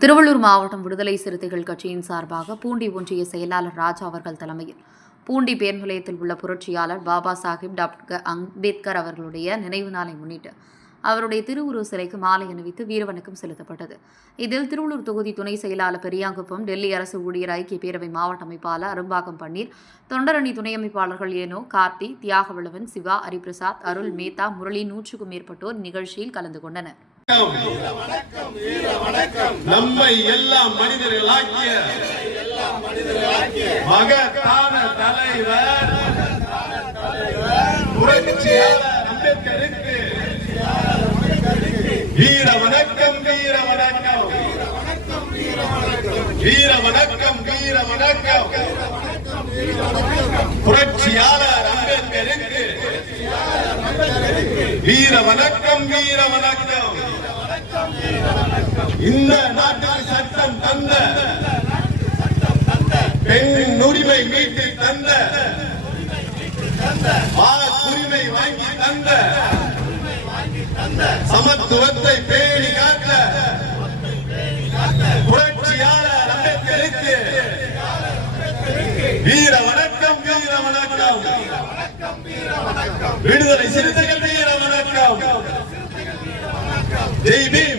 திருவள்ளூர் மாவட்டம் விடுதலை சிறுத்தைகள் கட்சியின் சார்பாக பூண்டி ஒன்றிய செயலாளர் ராஜா அவர்கள் தலைமையில் பூண்டி பேர் நிலையத்தில் உள்ள புரட்சியாளர் பாபா சாஹிப் டாக்டர் அம்பேத்கர் அவர்களுடைய நினைவு நாளை முன்னிட்டு அவருடைய திருவுருவ சிலைக்கு மாலை அணிவித்து வீரவணக்கம் செலுத்தப்பட்டது. இதில் திருவள்ளூர் தொகுதி துணை செயலாளர் பெரியாங்குப்பம் டெல்லி அரசு ஊழியர் ஐக்கிய பேரவை மாவட்ட அமைப்பாளர் அரும்பாக்கம் பன்னீர் தொண்டரணி துணை அமைப்பாளர்கள் ஏனோ கார்த்தி தியாகவளவன் சிவா ஹரிபிரசாத் அருள் மேத்தா முரளி நூற்றுக்கும் மேற்பட்டோர் நிகழ்ச்சியில் கலந்து கொண்டனர். நம்மை எல்லாம் மனிதர்களாக்கிய மகத்தான தலைவர் புரட்சியாளர் அம்பேத்கருக்கு வீர வணக்கம் வீர வணக்கம். வீர வணக்கம் வீர வணக்கம். புரட்சியாளர் அம்பேத்கருக்கு வீர வணக்கம் வீர வணக்கம் இந்த நாட்டில் சட்டம் தந்த பெண்ணின் உரிமை மீட்டு தந்த உரிமை வாங்கி தந்த சமத்துவத்தை பேணி காத்த புரட்சியாளர் அம்பேத்கருக்கு வீர வணக்கம் வீர வணக்கம் விடுதலை சிறுத்தை జై భీమ్